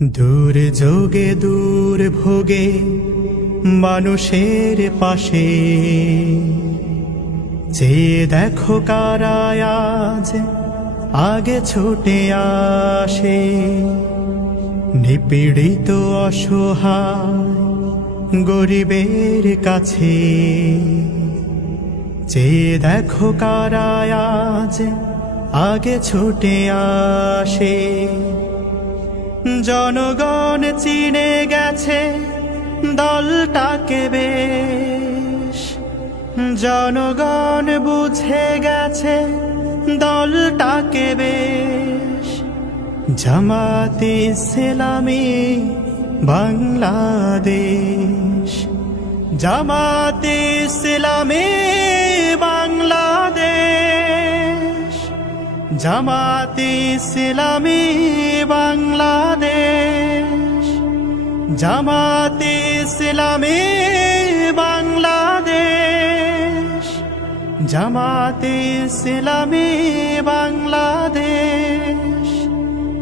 দূর যোগে দূর ভোগে মানুষের পাশে যে দেখো কারায় আজ আগে ছুটে আসে। নিপীড়িত অসহায় গরিবের কাছে যে দেখো কারায় আজ আগে ছুটে আসে। জনগণ চিনে গেছে দলটাকে বেশ, জনগণ বুঝে গেছে দলটাকে বেশ। জামাতে ইসলামী বাংলাদেশ, জামাতে ইসলামী বাংলাদেশ, জামাতে ইসলামী বাংলাদেশ, জামাতে ইসলামী বাংলাদেশ, জামাতে ইসলামী বাংলাদেশ,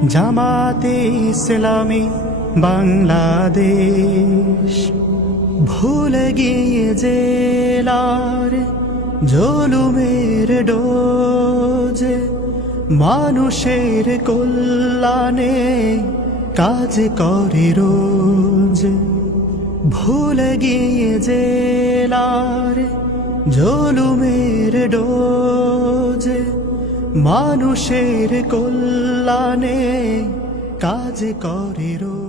জামাতে ইসলামী বাংলাদেশ। ভুলে গিয়ে জেলার জুলুমের ডোজ, মানুষের কল্যাণে কাজ করে রোজ। ভুলে গিয়ে জেলার জুলুমের ডোজ, মানুষের কল্যাণে কাজ করে রোজ।